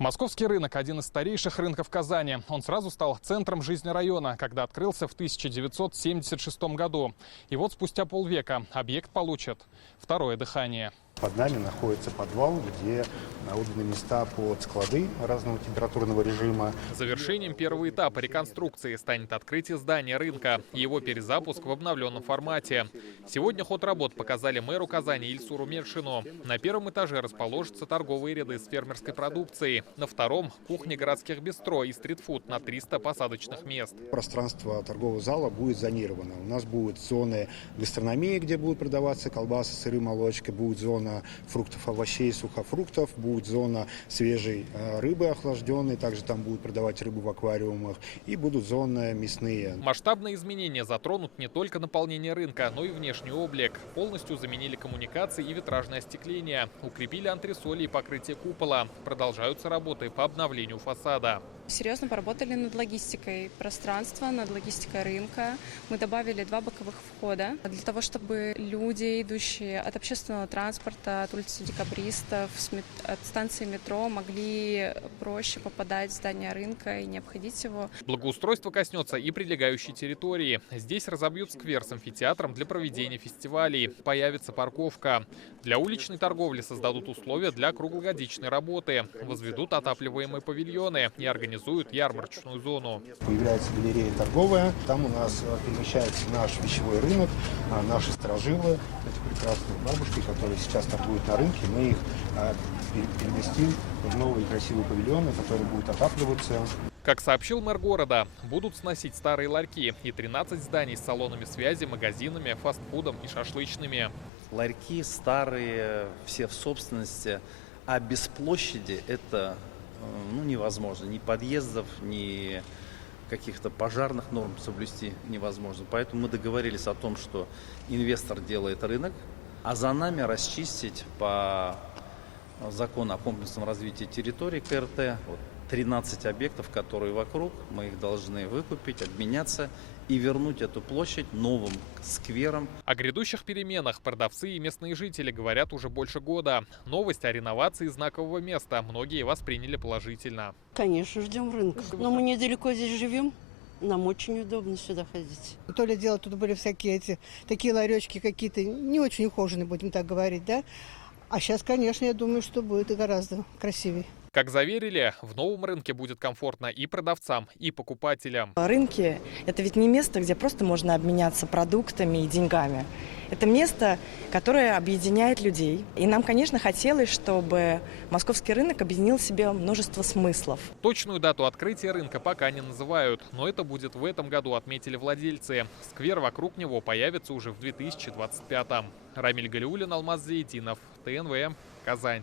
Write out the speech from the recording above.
Московский рынок – один из старейших рынков Казани. Он сразу стал центром жизни района, когда открылся в 1976 году. И вот спустя полвека объект получит второе дыхание. Под нами находится подвал, где отданы места под склады разного температурного режима. Завершением первого этапа реконструкции станет открытие здания рынка и его перезапуск в обновленном формате. Сегодня ход работ показали мэру Казани Ильсуру Мершину. На первом этаже расположатся торговые ряды с фермерской продукцией. На втором – кухни городских бистро и стритфуд на 300 посадочных мест. Пространство торгового зала будет зонировано. У нас будут зоны гастрономии, где будут продаваться колбасы, сыры, молочка, будет зона фруктов, овощей, сухофруктов, будет зона свежей рыбы охлажденной, также там будут продавать рыбу в аквариумах, и будут зоны мясные. Масштабные изменения затронут не только наполнение рынка, но и внешний облик. Полностью заменили коммуникации и витражное остекление, укрепили антресоли и покрытие купола. Продолжаются работы по обновлению фасада. Серьезно поработали над логистикой пространства, над логистикой рынка. Мы добавили 2 боковых входа для того, чтобы люди, идущие от общественного транспорта, от улицы Декабристов, от станции метро, могли проще попадать в здание рынка и не обходить его. Благоустройство коснется и прилегающей территории. Здесь разобьют сквер с амфитеатром для проведения фестивалей. Появится парковка. Для уличной торговли создадут условия для круглогодичной работы. Возведут отапливаемые павильоны и организуют ярмарочную зону. Появляется галерея торговая. Там у нас перемещается наш вещевой рынок, наши сторожилы. Это прекрасные бабушки, которые сейчас торгуют на рынке. Мы их переместим в новые красивые павильоны, которые будут отапливаться. Как сообщил мэр города, будут сносить старые ларьки и 13 зданий с салонами связи, магазинами, фастфудом и шашлычными. Ларьки старые, все в собственности, а без площади это невозможно. Ни подъездов, ни каких-то пожарных норм соблюсти невозможно. Поэтому мы договорились о том, что инвестор делает рынок, а за нами расчистить по закону о комплексном развитии территории КРТ 13 объектов, которые вокруг, мы их должны выкупить, обменяться и вернуть эту площадь новым сквером. О грядущих переменах продавцы и местные жители говорят уже больше года. Новость о реновации знакового места многие восприняли положительно. Конечно, ждем рынка. Но мы недалеко здесь живем. Нам очень удобно сюда ходить. То ли дело, тут были всякие такие ларечки какие-то не очень ухоженные, будем так говорить, да? А сейчас, конечно, я думаю, что будет и гораздо красивее. Как заверили, в новом рынке будет комфортно и продавцам, и покупателям. Рынки – это ведь не место, где просто можно обменяться продуктами и деньгами. Это место, которое объединяет людей. И нам, конечно, хотелось, чтобы московский рынок объединил в себе множество смыслов. Точную дату открытия рынка пока не называют, но это будет в этом году, отметили владельцы. Сквер вокруг него появится уже в 2025-м. Рамиль Галиуллин, Алмаз Заитинов, ТНВ, Казань.